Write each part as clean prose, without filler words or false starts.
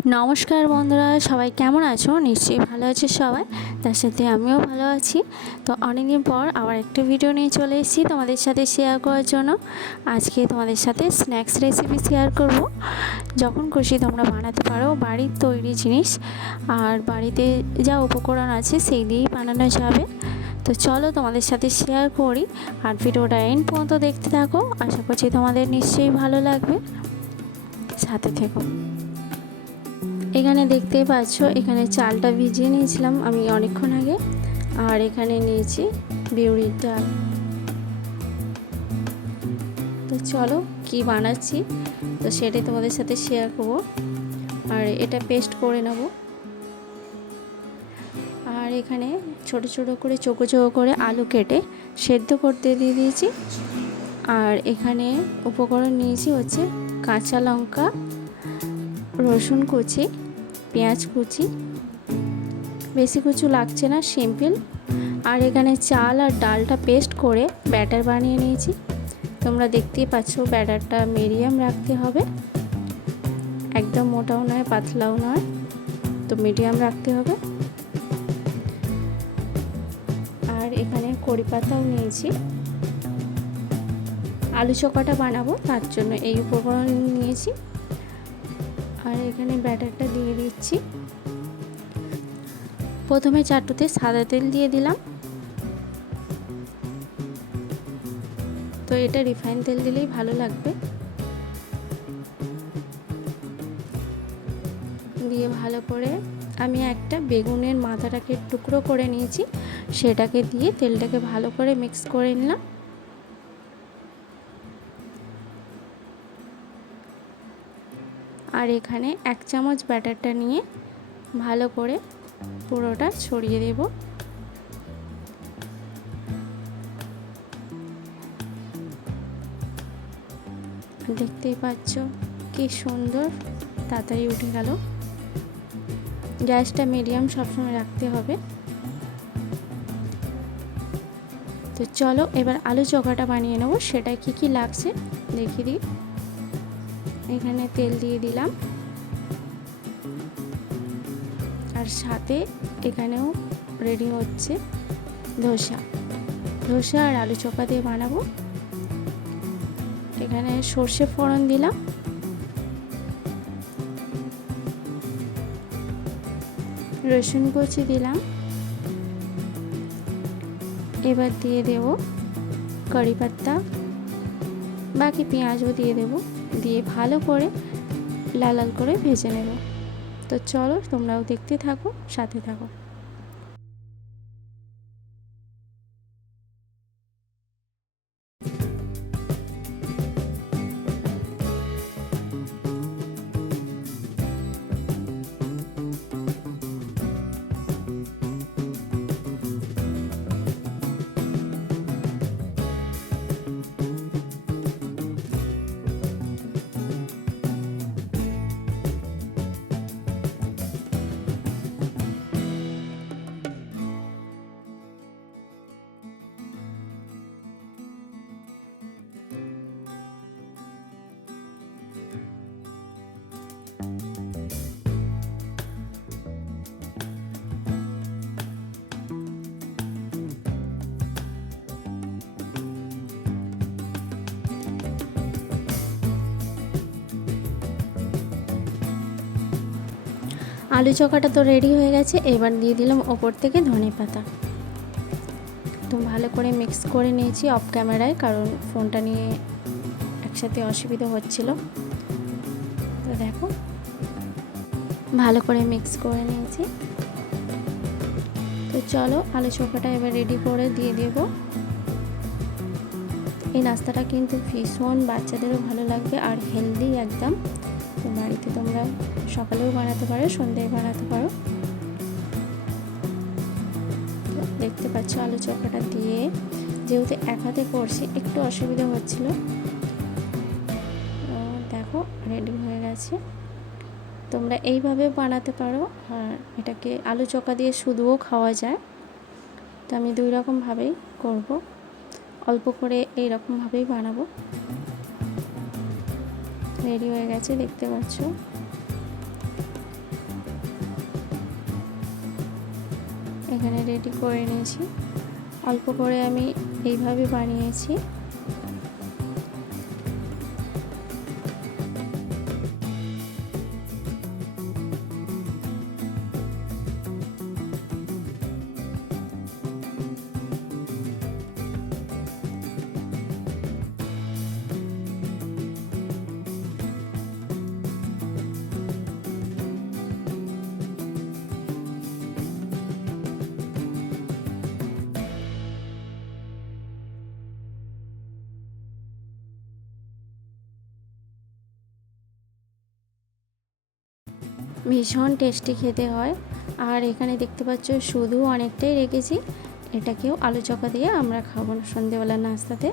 নমস্কার বন্ধুরা, সবাই কেমন আছো? নিশ্চয়ই ভালো আছে সবাই, তার সাথে আমিও ভালো আছি। তো অনেকদিন পর আবার একটা ভিডিও নিয়ে চলে এসেছি তোমাদের সাথে শেয়ার করার জন্য। আজকে তোমাদের সাথে স্ন্যাক্স রেসিপি শেয়ার করব। যখন খুশি তোমরা বানাতে পারো, বাড়ির তৈরি জিনিস আর বাড়িতে যা উপকরণ আছে সেই দিয়েই বানানো যাবে। তো চলো তোমাদের সাথে শেয়ার করি, আর ভিডিওটা এন্ড পর্যন্ত দেখতে থাকো। আশা করছি তোমাদের নিশ্চয়ই ভালো লাগবে, সাথে থেকো। এখানে দেখতেই পাচ্ছ, এখানে চালটা ভিজিয়ে নিয়েছিলাম আমি অনেকক্ষণ আগে, আর এখানে নিয়েছি বিউলির ডাল। তো চলো কি বানাচ্ছি তো সেটাই তোমাদের সাথে শেয়ার করব। আর এটা পেস্ট করে নেব। আর এখানে ছোট ছোট করে চোখো চোখো করে আলু কেটে সেদ্ধ করতে দিয়ে দিয়েছি। আর এখানে উপকরণ নিয়েছি হচ্ছে কাঁচা লঙ্কা, রসুন কুচি, পেঁয়াজ কুচি, বেশি কিছু লাগছে না, সিম্পল। আর এখানে চাল আর ডালটা পেস্ট করে ব্যাটার বানিয়ে নিয়েছি। তোমরা দেখতেই পাচ্ছ ব্যাটারটা মিডিয়াম রাখতে হবে, একদম মোটাও নয় পাতলাও নয়, তো মিডিয়াম রাখতে হবে। আর এখানে কড়ি পাতাও নিয়েছি, আলু চোখাটা বানাবো তার জন্য এই উপকরণ নিয়েছি। আর এখানে ব্যাটারটা দিয়ে দিচ্ছি। প্রথমে চাটুতে সাদা তেল দিয়ে দিলাম, তো এটা রিফাইন তেল দিলেই ভালো লাগবে। দিয়ে ভালো করে আমি একটা বেগুনের মাথাটাকে টুকরো করে নিয়েছি, সেটাকে দিয়ে তেলটাকে ভালো করে মিক্স করে নিলাম। আর এখানে 1 চামচ ব্যাটারটা নিয়ে ভালো করে পুরোটা ছড়িয়ে দেব। দেখতেই পাচ্ছ কি সুন্দর তাড়াতাড়ি উঠে গেল। গ্যাসটা মিডিয়াম সবসময় রাখতে হবে। তো চলো এবার আলু চোখাটা বানিয়ে নেব। সেটা কি লাগছে দেখিয়ে দিই। এখানে তেল দিয়ে দিলাম, আর সাথে এখানেও রেডি হচ্ছে ধোসা আর আলু চোখা দিয়ে বানাবো। এখানে সর্ষে ফোড়ন দিলাম, রসুন কুচি দিলাম, এবার দিয়ে দেব কারি পাতা, বাকি পেঁয়াজও দিয়ে দেব, দিয়ে ভালো করে লাল লাল করে ভেজে নেব। তো চলো তোমরাও দেখতে থাকো, সাথে থাকো। আলু চোখাটা তো রেডি হয়ে গেছে, এবার দিয়ে দিলাম ওপর থেকে ধনে পাতা। তো ভালো করে মিক্স করে নিয়েছি অফ ক্যামেরায়, কারণ ফোনটা নিয়ে একসাথে অসুবিধা হচ্ছিল। তো দেখো ভালো করে মিক্স করে নিয়েছি। তো চলো আলু চোখাটা এবার রেডি করে দিয়ে দেব। এই নাস্তাটা কিন্তু ভীষণ বাচ্চাদেরও ভালো লাগবে আর হেলদি একদম। তো বাড়িতে তোমরা সকালেও বানাতে পারো, সন্ধ্যায় বানাতে পারো। দেখতে পাচ্ছ আলু চোখাটা দিয়ে, যেহেতু এক হাতে করছি একটু অসুবিধা হচ্ছিল। দেখো রেডি হয়ে গেছে। তোমরা এইভাবে বানাতে পারো, আর এটাকে আলু চোখা দিয়ে শুধুও খাওয়া যায়। তো আমি 2 রকমভাবেই করব, অল্প করে এই রকমভাবেই বানাবো। রেডি হয়ে গেছে দেখতে পাচ্ছ। এখানে রেডি করে নিয়েছি। অল্প করে আমি এইভাবে বানিয়েছি। ভীষণ টেস্টি খেতে হয়। আর এখানে দেখতে পাচ্ছ শুধু অনেকটাই রেখেছি, এটাকেও আলু চোখা দিয়ে আমরা খাবো সন্ধেবেলার নাস্তাতে।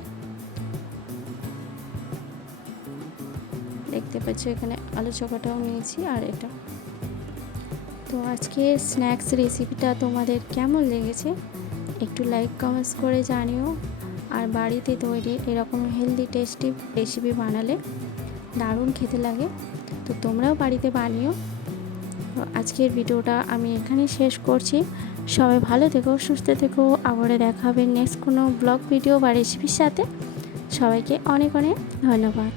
দেখতে পাচ্ছ এখানে আলু চোখাটাও নিয়েছি আর এটা। তো আজকের স্ন্যাক্স রেসিপিটা তোমাদের কেমন লেগেছে একটু লাইক কমেন্টস করে জানিও। আর বাড়িতে তৈরি এরকম হেলদি টেস্টি রেসিপি বানালে দারুণ খেতে লাগে, তো তোমরাও বাড়িতে বানিও। তো আজকের ভিডিওটা আমি এখানে শেষ করছি। সবাই ভালো থেকো, সুস্থ থেকো। আবার দেখা হবে নেক্সট কোনো ব্লগ ভিডিও বা রেসিপির সাথে। সবাইকে অনেক অনেক ধন্যবাদ।